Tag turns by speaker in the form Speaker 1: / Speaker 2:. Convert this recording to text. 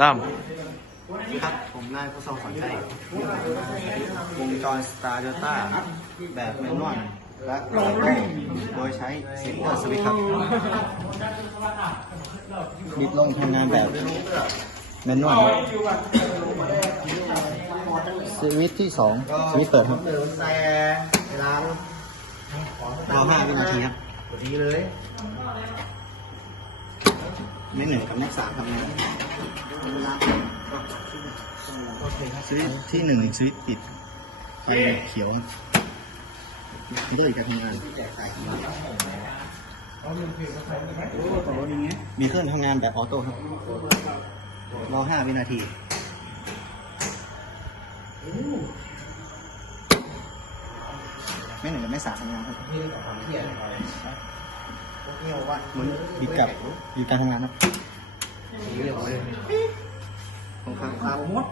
Speaker 1: สาม
Speaker 2: ครับผมนายผู้ทรงสนใจวงจรสตาร์เดลต้าแบบแมนนวลและออโต้โดยใช้เซ็นเตอร์สวิตช์ครับบิดลงทำงานแบบแมนนวลสวิตช์ที่สองสวิตช์เปิดครับ
Speaker 3: แต่เวลาร
Speaker 2: อห้าวินาทีครับ
Speaker 3: พอดีเลย
Speaker 2: แม่หนึ่งกับแม่สามทำงาน สวิตช์ที่หนึ่งสวิตช์ปิดไฟเขียวครับมิเตอร์อีกการทำงานมีเครื่องทำงานแบบออโต้ครับรอห้าวินาทีไม่หนึ่งกับไม่สามทำงานครับหมุนบิดกลับบิดการทำงานครับ ของครับครับ